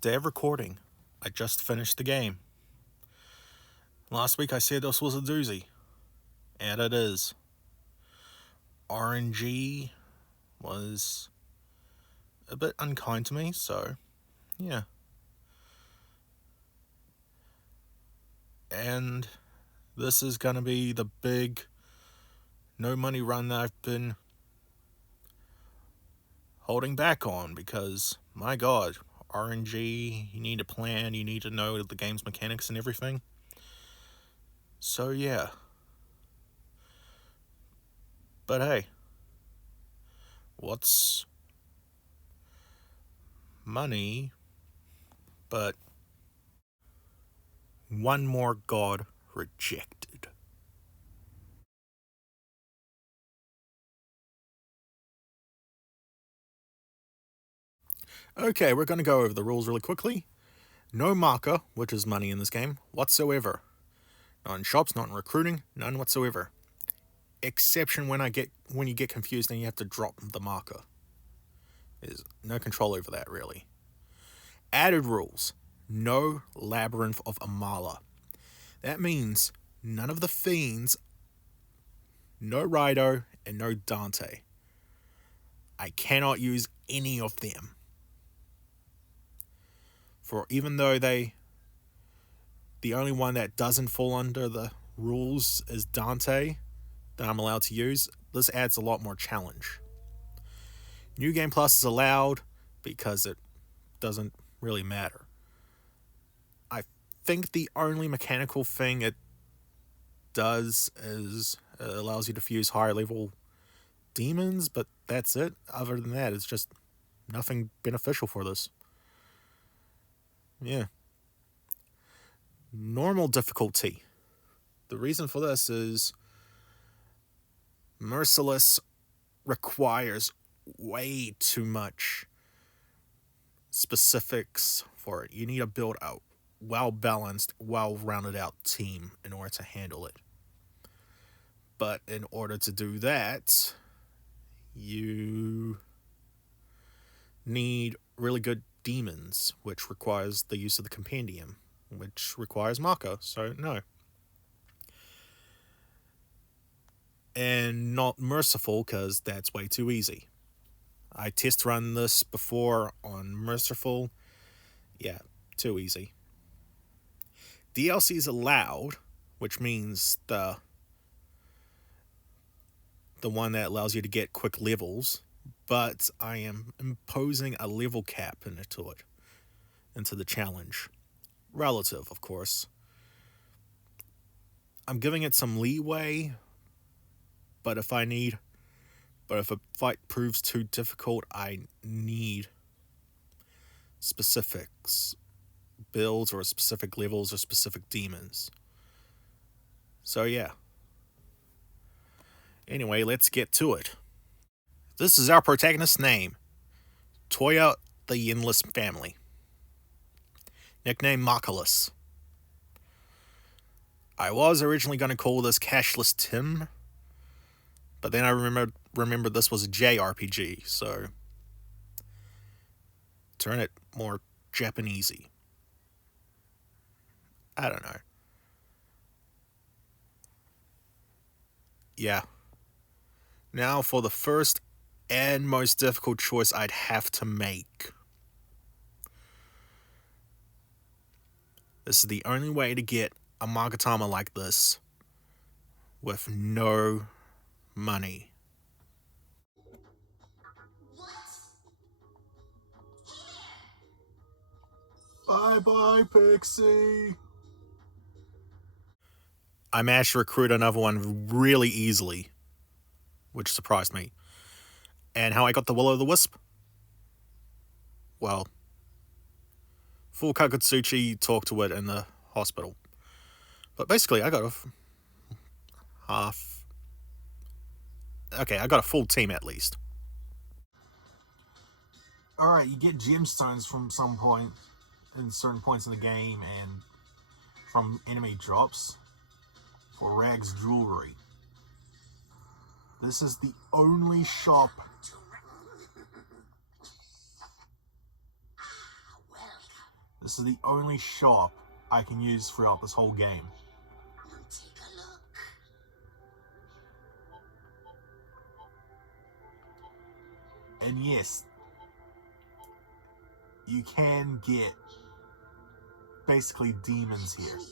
Day of recording. I just finished the game. Last week I said this was a doozy. And it is. RNG was a bit unkind to me, so yeah. And this is gonna be the big no money run that I've been holding back on because, my god, RNG, you need a plan, you need to know the game's mechanics and everything. So yeah. But hey, what's money but one more god rejected? Okay, we're going to go over the rules really quickly. No MACCA, which is money in this game, whatsoever. Not in shops, not in recruiting, none whatsoever. Exception when you get confused and you have to drop the MACCA. There's no control over that, really. Added rules. No Labyrinth of Amala. That means none of the fiends, no Rido, and no Dante. I cannot use any of them. For even though the only one that doesn't fall under the rules is Dante that I'm allowed to use, this adds a lot more challenge. New Game Plus is allowed because it doesn't really matter. I think the only mechanical thing it does is it allows you to fuse higher level demons, but that's it. Other than that, it's just nothing beneficial for this. Yeah. Normal difficulty. The reason for this is Merciless requires way too much specifics for it. You need to build a well-balanced, well-rounded out team in order to handle it. But in order to do that, you need really good demons, which requires the use of the compendium, which requires MACCA, so no. And not merciful, because that's way too easy. I test run this before on merciful. Yeah, too easy. DLC is allowed, which means the one that allows you to get quick levels, but I am imposing a level cap into the challenge. Relative, of course. I'm giving it some leeway, but if a fight proves too difficult, I need specifics, builds or specific levels or specific demons. So yeah. Anyway, let's get to it. This is our protagonist's name, Toya the Yinless Family. Nickname Macalus. I was originally going to call this Cashless Tim, but then I remembered this was a JRPG, so turn it more Japanesey. I don't know. Yeah. Now for the first and most difficult choice I'd have to make. This is the only way to get a Magatama like this with no money. Bye-bye, Pixie. I managed to recruit another one really easily, which surprised me. And how I got the Will-O-the-Wisp? Well, full Kakutsuchi talked to it in the hospital. But basically, I got a half... Okay, I got a full team at least. Alright, you get gemstones from some point, in certain points in the game, and from enemy drops for Rag's jewelry. This is the only shop This is the only shop I can use throughout this whole game. Take a look. And yes, you can get basically demons here. Anything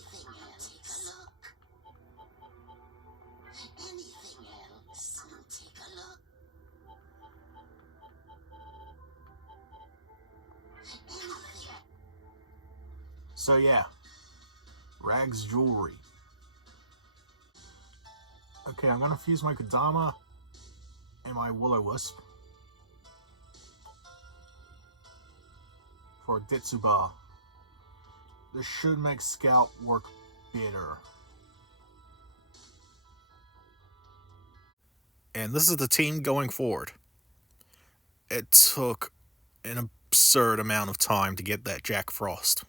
else? Take a look. Anything else? Take a look. Anything. So yeah, Rag's jewelry. Okay, I'm gonna fuse my Kodama and my Will-O-Wisp for Detsuba. This should make Scout work better. And this is the team going forward. It took an absurd amount of time to get that Jack Frost.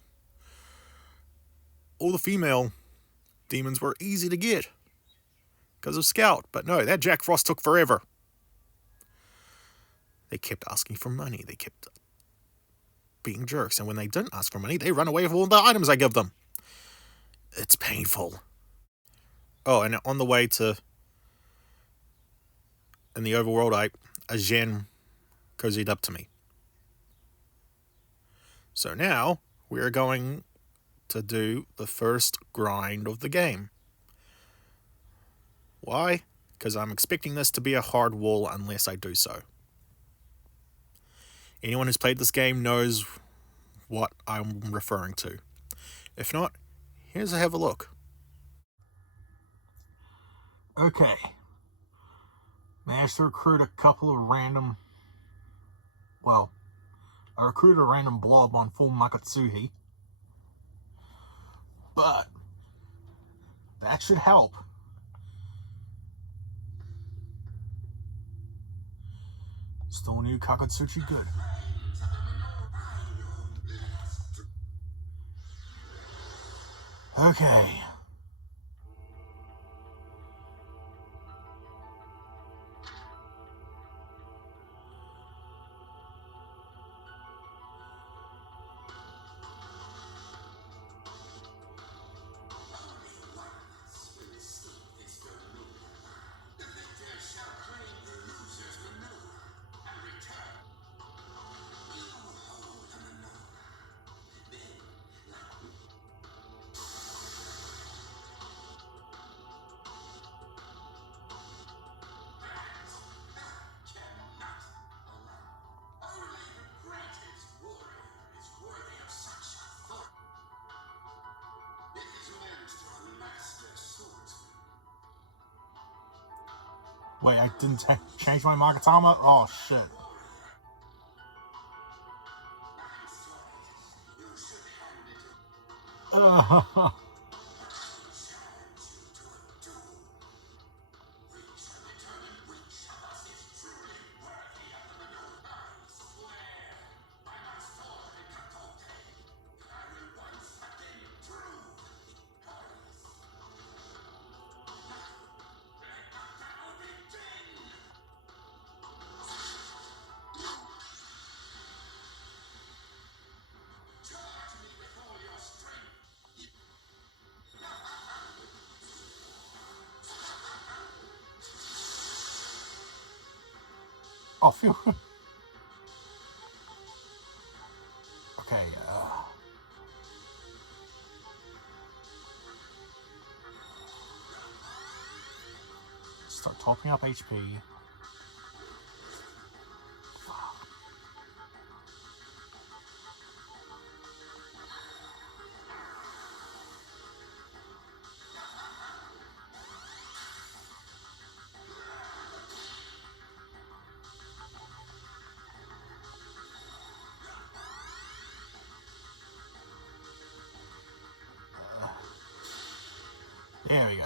All the female demons were easy to get because of Scout, but no, that Jack Frost took forever. They kept asking for money. They kept being jerks, and when they didn't ask for money, they run away with all the items I give them. It's painful. Oh, and on the way to in the overworld, a Shin cozied up to me. So now we're going to do the first grind of the game. Why? Because I'm expecting this to be a hard wall unless I do so. Anyone who's played this game knows what I'm referring to. If not, here's a have a look. Okay. Managed to recruit a couple of random... Well, I recruited a random blob on full Makatsuhi. But that should help. Still new Kakatsuchi good. Okay. Wait, I didn't change my Magatama? Oh, shit. Oh, phew. Okay, start topping up HP. There we go.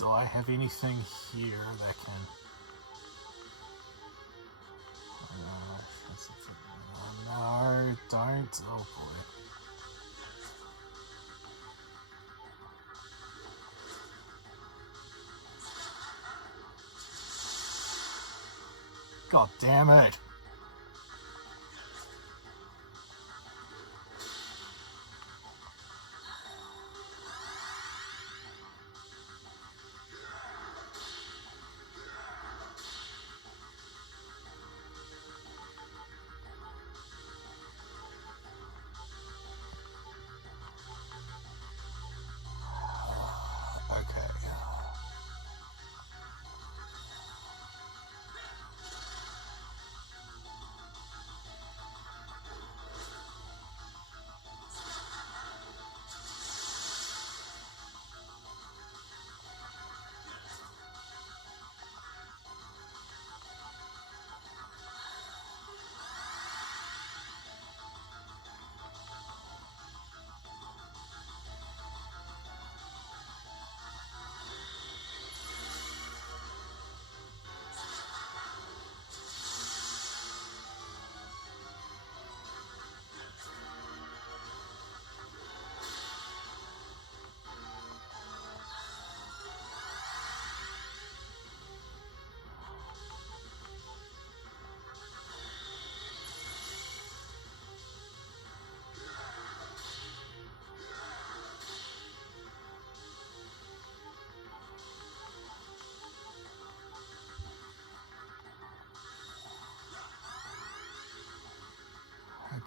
Do I have anything here that can... no, don't. Oh boy. God damn it.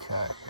Okay. Okay.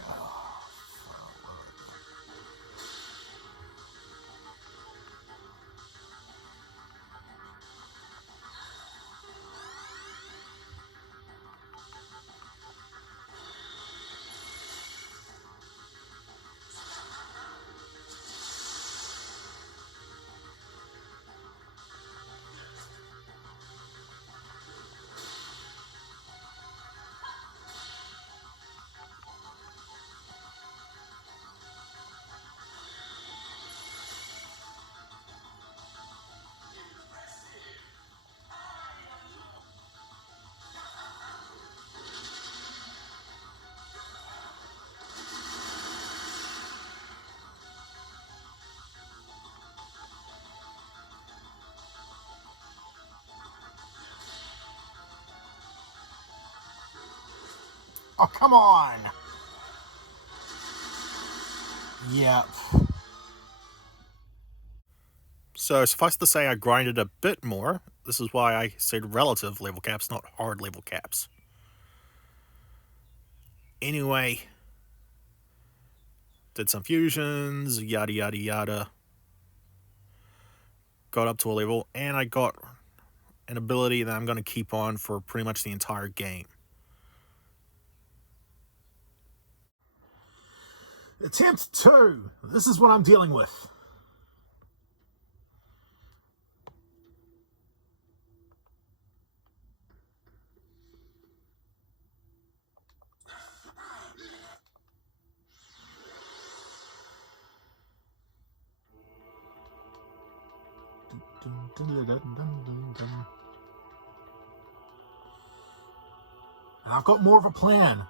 Oh, come on! Yep. So suffice to say I grinded a bit more. This is why I said relative level caps, not hard level caps. Anyway, did some fusions, yada yada yada. Got up to a level, and I got an ability that I'm going to keep on for pretty much the entire game. Attempt 2. This is what I'm dealing with. And I've got more of a plan.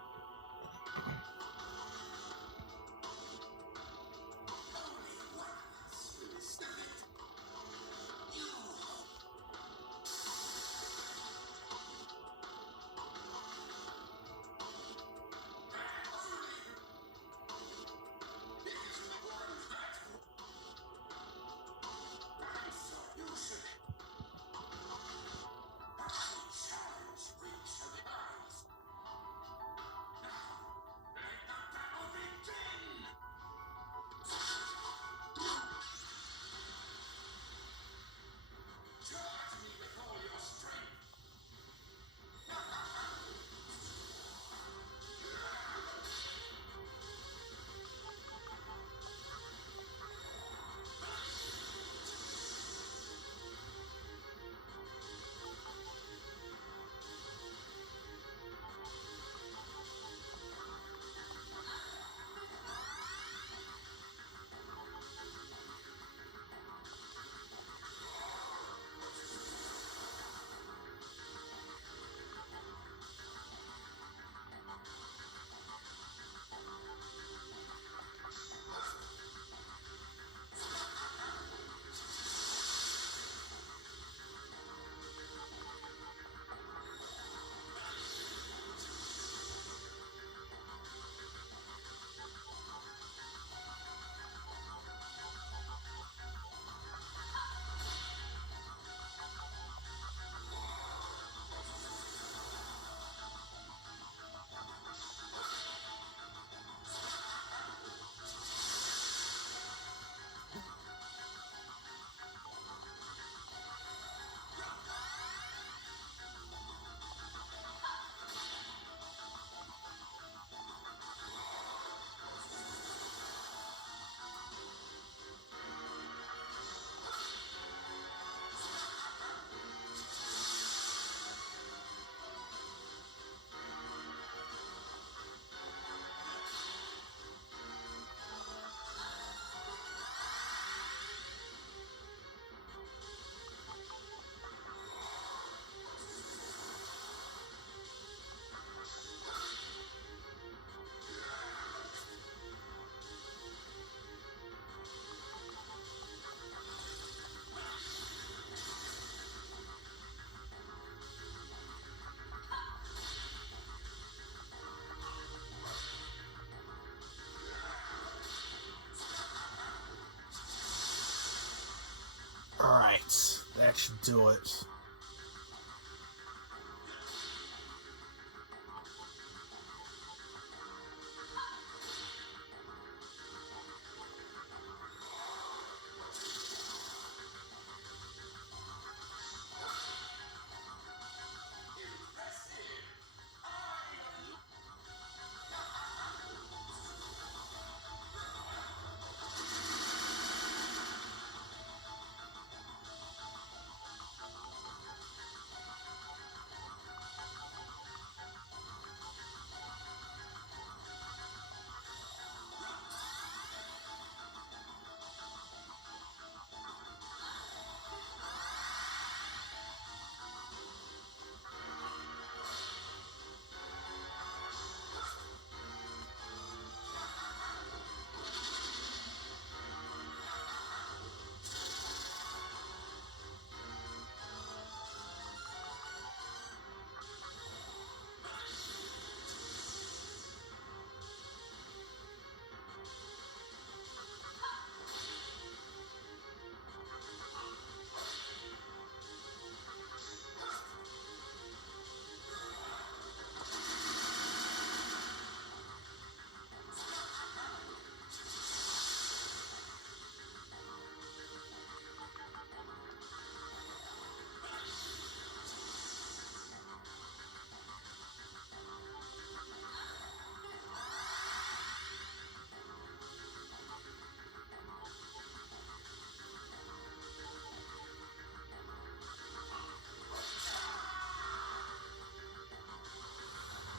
Alright, that should do it.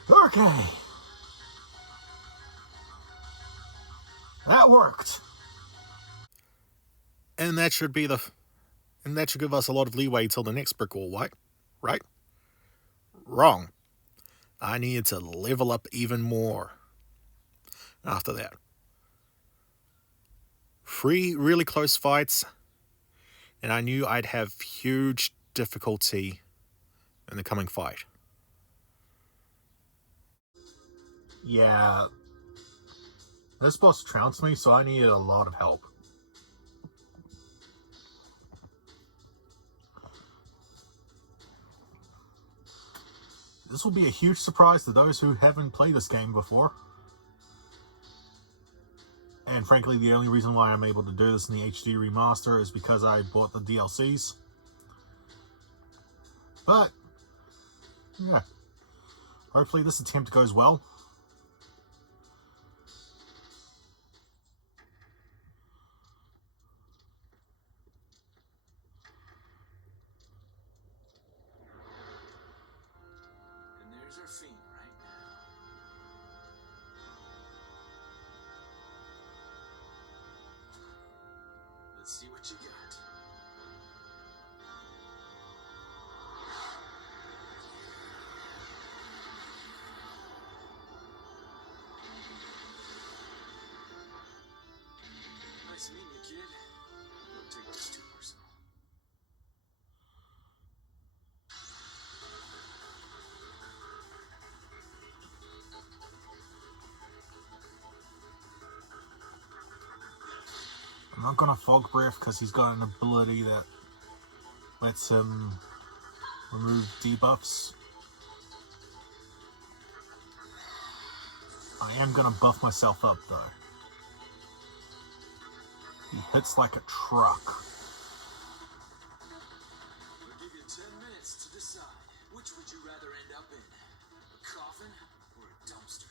Okay. That worked. And that should be and that should give us a lot of leeway till the next brick wall, right? Right? Wrong. I needed to level up even more after that. 3 really close fights, and I knew I'd have huge difficulty in the coming fight. Yeah. This boss trounced me, so I needed a lot of help. This will be a huge surprise to those who haven't played this game before. And frankly, the only reason why I'm able to do this in the HD remaster is because I bought the DLCs. But, yeah. Hopefully this attempt goes well. And there's our fiend right now. Let's see what you got. Nice meeting you, kid. Don't take this too personal. I'm not gonna fog breath because he's got an ability that lets him remove debuffs. I am gonna buff myself up though. He hits like a truck. I'll give you 10 minutes to decide. Which would you rather end up in? A coffin or a dumpster?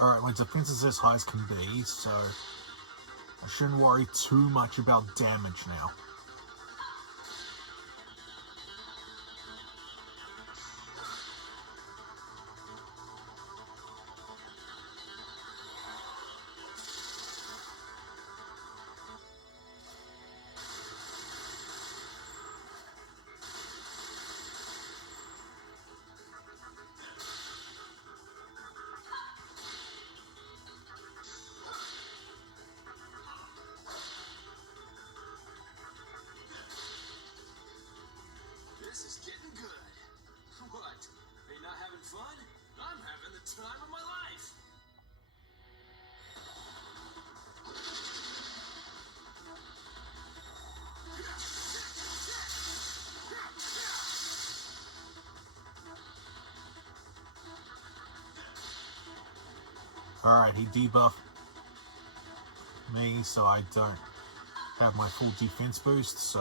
Alright, my defense is as high as can be, so I shouldn't worry too much about damage now. Alright, he debuffed me so I don't have my full defense boost, so...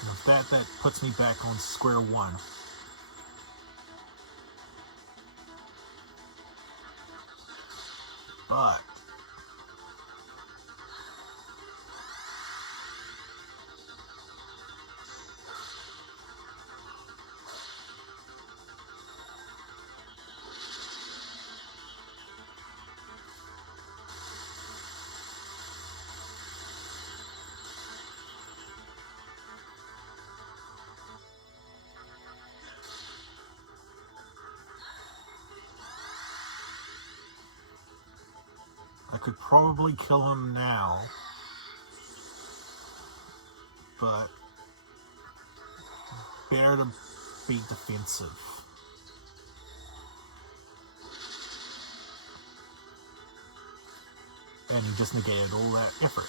With that puts me back on square one. But... I could probably kill him now, but better to be defensive. And he just negated all that effort.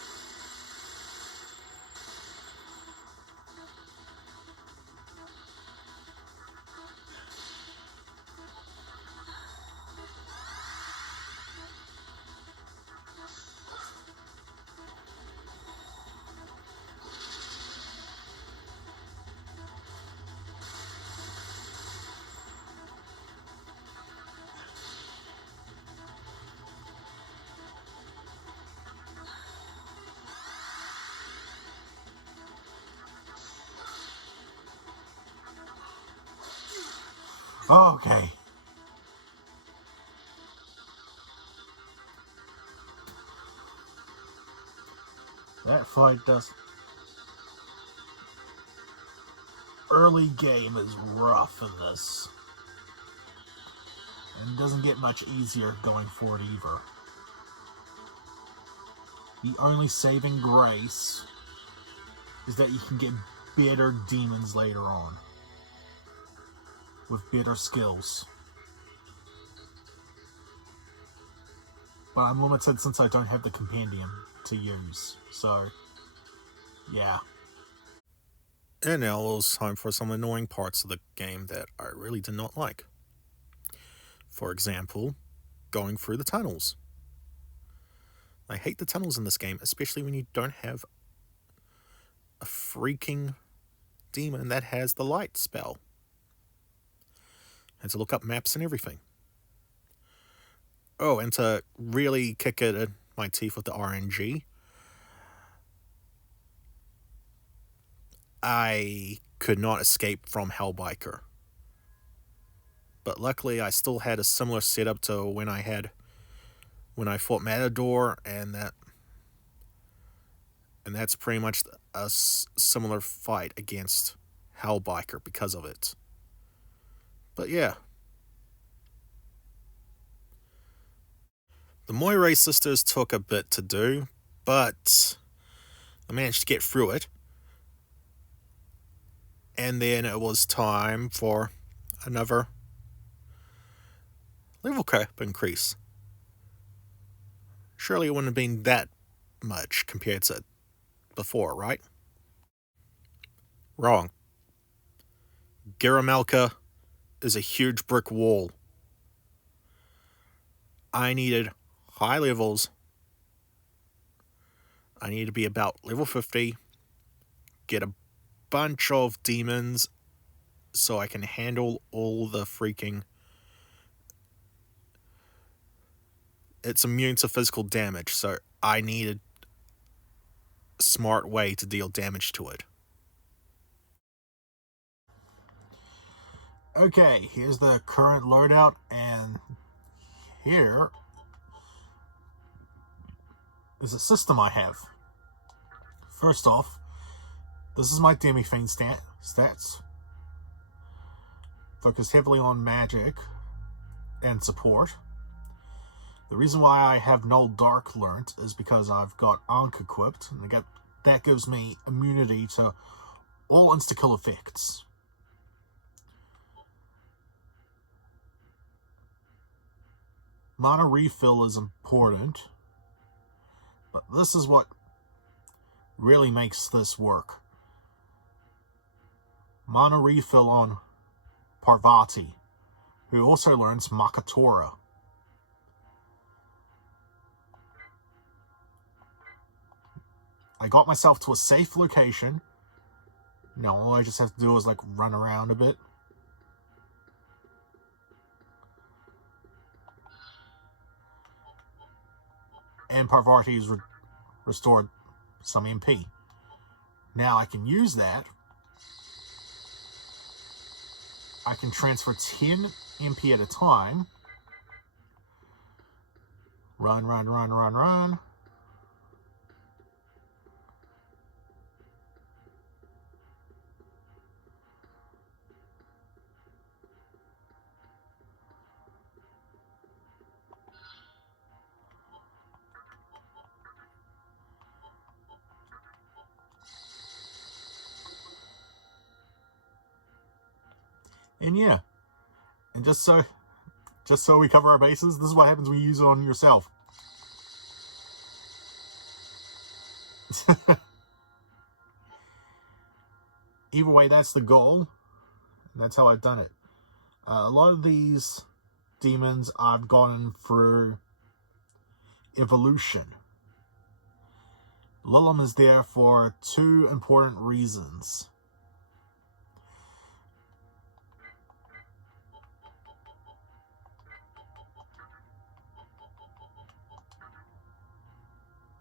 Okay. That fight does... Early game is rough in this. And it doesn't get much easier going forward either. The only saving grace is that you can get better demons later on. With better skills. But I'm limited since I don't have the compendium to use. So, yeah. And now it was time for some annoying parts of the game that I really did not like. For example, going through the tunnels. I hate the tunnels in this game, especially when you don't have a freaking demon that has the light spell. And to look up maps and everything. Oh, and to really kick it in my teeth with the RNG, I could not escape from Hellbiker. But luckily I still had a similar setup to when I fought Matador, and that's pretty much a similar fight against Hellbiker because of it. But yeah. The Moire sisters took a bit to do, but I managed to get through it. And then it was time for another level cap increase. Surely it wouldn't have been that much compared to before, right? Wrong. MACCA is a huge brick wall. I needed high levels. I needed to be about level 50, get a bunch of demons so I can handle all the freaking... It's immune to physical damage, so I needed a smart way to deal damage to it. Okay, here's the current loadout, and here is a system I have. First off, this is my Demi-Fiend stats. Focus heavily on magic and support. The reason why I have Null Dark learnt is because I've got Ankh equipped, and that gives me immunity to all insta-kill effects. Mana refill is important, but this is what really makes this work. Mana refill on Parvati, who also learns MACCA. I got myself to a safe location. Now all I just have to do is like run around a bit. And Parvati's restored some MP. Now I can use that. I can transfer 10 MP at a time. Run, run, run, run, run. And yeah, and just so we cover our bases, this is what happens when you use it on yourself. Either way, that's the goal. And that's how I've done it. A lot of these demons I've gotten through evolution. Lilum is there for 2 important reasons.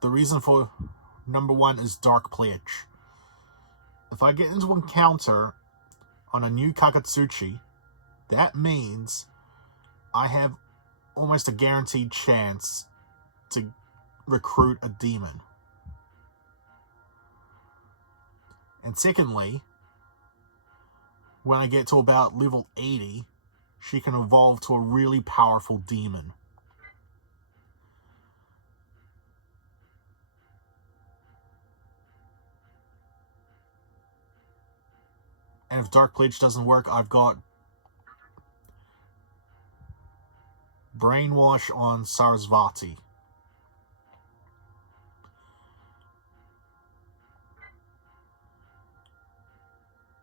The reason for number 1 is Dark Pledge. If I get into an encounter on a new Kakatsuchi, that means I have almost a guaranteed chance to recruit a demon. And secondly, when I get to about level 80, she can evolve to a really powerful demon. And if Dark Pledge doesn't work, I've got Brainwash on Sarasvati.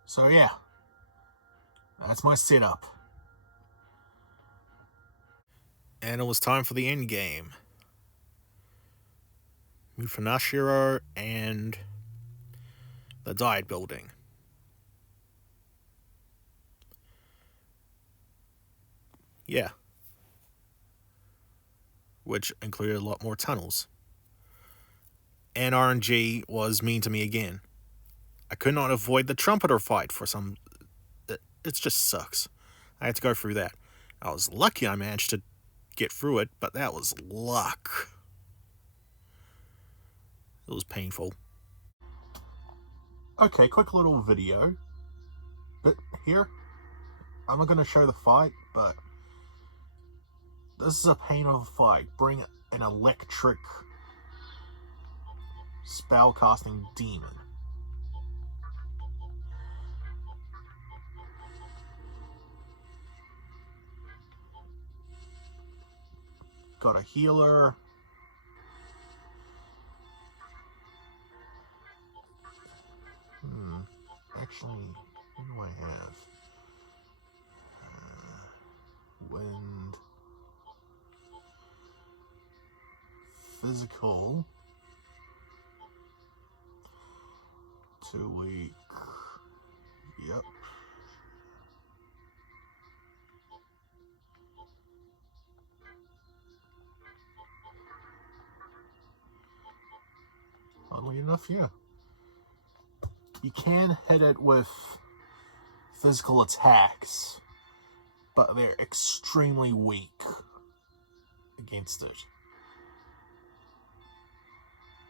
So yeah, that's my setup. And it was time for the end game. Mufanashiro and the Diet Building. Yeah. Which included a lot more tunnels. And RNG was mean to me again. I could not avoid the trumpeter fight for some... It just sucks. I had to go through that. I was lucky I managed to get through it, but that was luck. It was painful. Okay, quick little video. But here, I'm not going to show the fight, but this is a pain of a fight. Bring an electric spellcasting demon. Got a healer. Actually, what do I have? Wind. Physical. 2 week. Yep. Oddly enough, yeah. You can hit it with physical attacks, but they're extremely weak against it.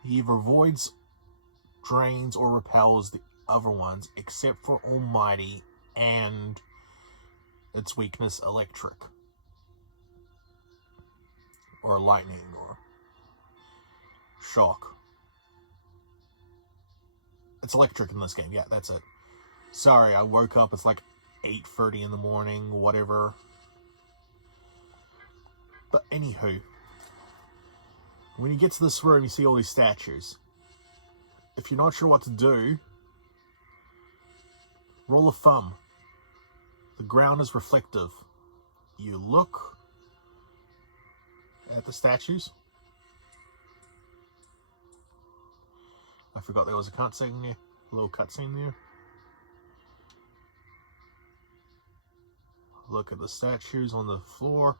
He either avoids, drains, or repels the other ones, except for Almighty and its weakness, electric. Or lightning, or shock. It's electric in this game, yeah, that's it. Sorry, I woke up, it's like 8:30 in the morning, whatever. But anywho, when you get to this room, you see all these statues. if you're not sure what to do, rule of thumb. The ground is reflective. You look at the statues. I forgot there was a cutscene there. A little cutscene there. Look at the statues on the floor.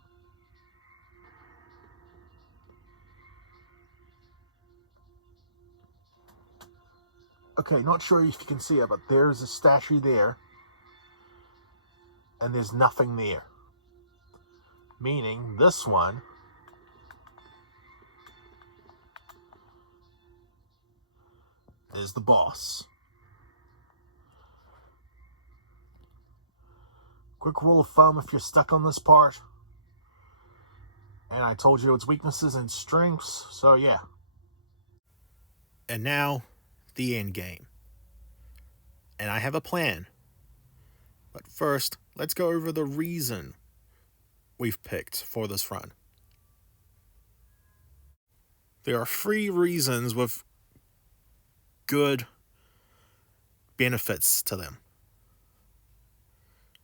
Okay, not sure if you can see it, but there's a statue there. And there's nothing there. Meaning this one is the boss. Quick rule of thumb if you're stuck on this part. And I told you its weaknesses and strengths, so yeah. And now, the end game. And I have a plan. But first, let's go over the reason we've picked for this run. There are 3 reasons with good benefits to them.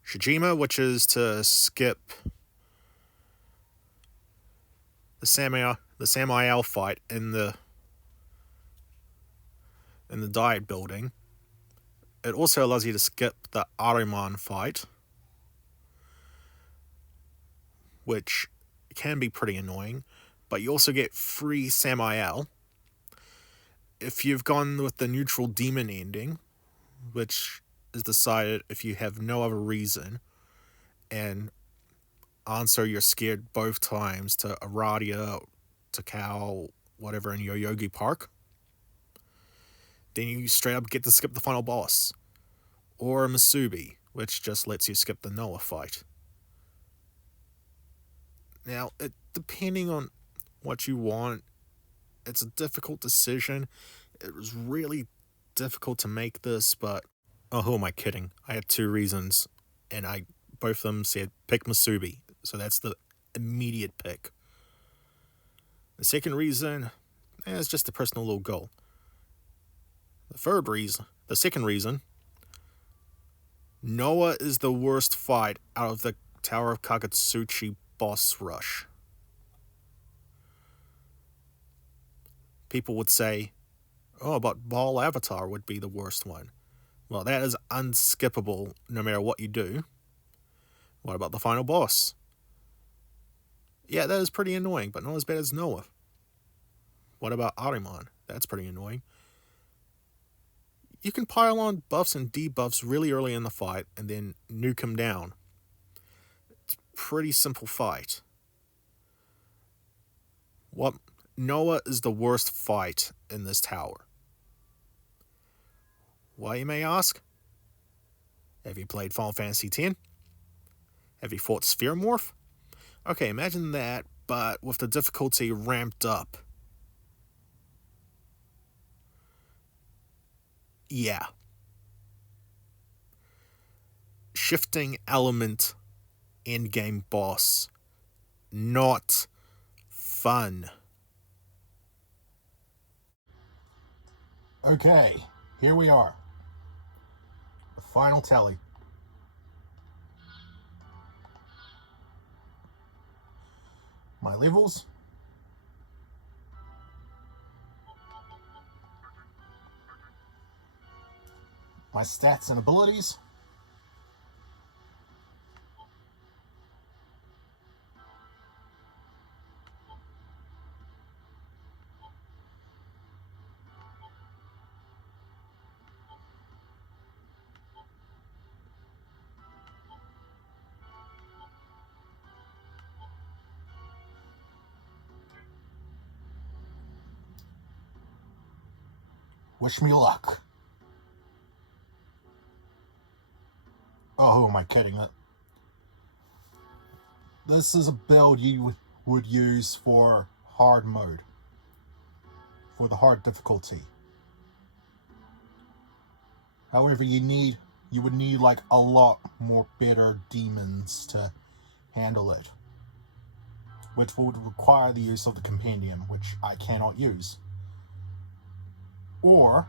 Shijima, which is to skip the Samael fight in the diet building. It also allows you to skip the Ahriman fight, which can be pretty annoying, but you also get free Samael if you've gone with the neutral demon ending, which is decided if you have no other reason, and answer you're scared both times to Aradia, to Cal, whatever in Yoyogi Park, then you straight up get to skip the final boss. Or Masubi, which just lets you skip the Noah fight. Now, depending on what you want, it's a difficult decision. It was really difficult to make this, but oh, who am I kidding? I had 2 reasons, and both of them said pick Masubi, so that's the immediate pick. The second reason is just a personal little goal. The second reason, Noah is the worst fight out of the Tower of Kakatsuchi boss rush. People would say, oh, but Baal Avatar would be the worst one. Well, that is unskippable no matter what you do. What about the final boss? Yeah, that is pretty annoying, but not as bad as Noah. What about Ahriman? That's pretty annoying. You can pile on buffs and debuffs really early in the fight and then nuke him down. It's a pretty simple fight. Noah is the worst fight in this tower. Why, you may ask? Have you played Final Fantasy X? Have you fought Sphere Morph? Okay, imagine that, but with the difficulty ramped up. Yeah. Shifting element endgame boss. Not fun. Okay, here we are. The final tally. My levels. My stats and abilities. Wish me luck. Oh, who am I kidding? This is a build you would use for hard mode. For the hard difficulty. However, you would need like a lot more better demons to handle it. Which would require the use of the compendium, which I cannot use. Or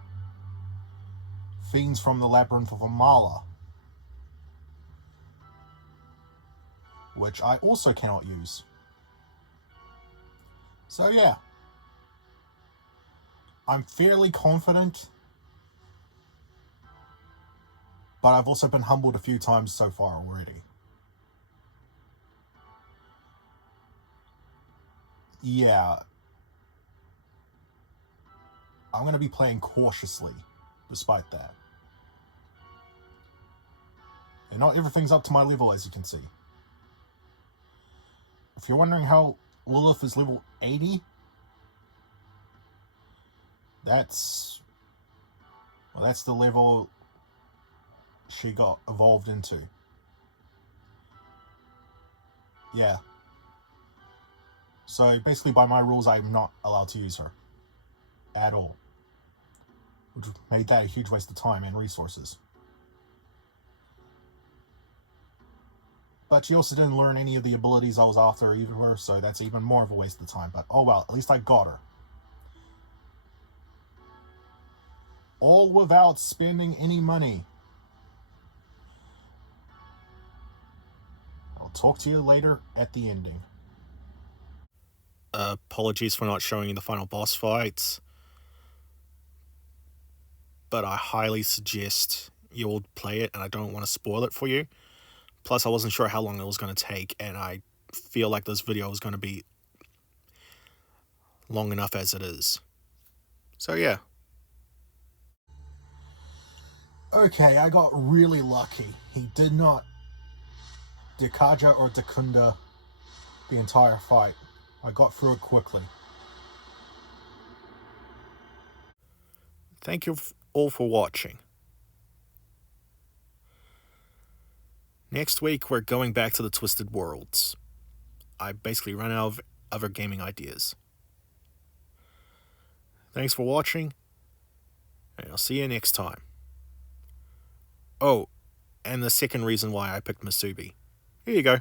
fiends from the Labyrinth of Amala, which I also cannot use. So yeah, I'm fairly confident, but I've also been humbled a few times so far already. Yeah, I'm going to be playing cautiously despite that. And not everything's up to my level, as you can see. If you're wondering how Lilith is level 80, that's the level she got evolved into. Yeah. So basically, by my rules, I'm not allowed to use her at all, which made that a huge waste of time and resources. But she also didn't learn any of the abilities I was after either, so that's even more of a waste of time. But oh well, at least I got her. All without spending any money. I'll talk to you later at the ending. Apologies for not showing you the final boss fights, but I highly suggest you all play it, and I don't want to spoil it for you. Plus, I wasn't sure how long it was going to take, and I feel like this video is going to be long enough as it is. So yeah. Okay, I got really lucky. He did not Dekaja or Dekunda the entire fight. I got through it quickly. Thank you all for watching. Next week, we're going back to the Twisted Worlds. I basically ran out of other gaming ideas. Thanks for watching, and I'll see you next time. Oh, and the second reason why I picked Masubi. Here you go.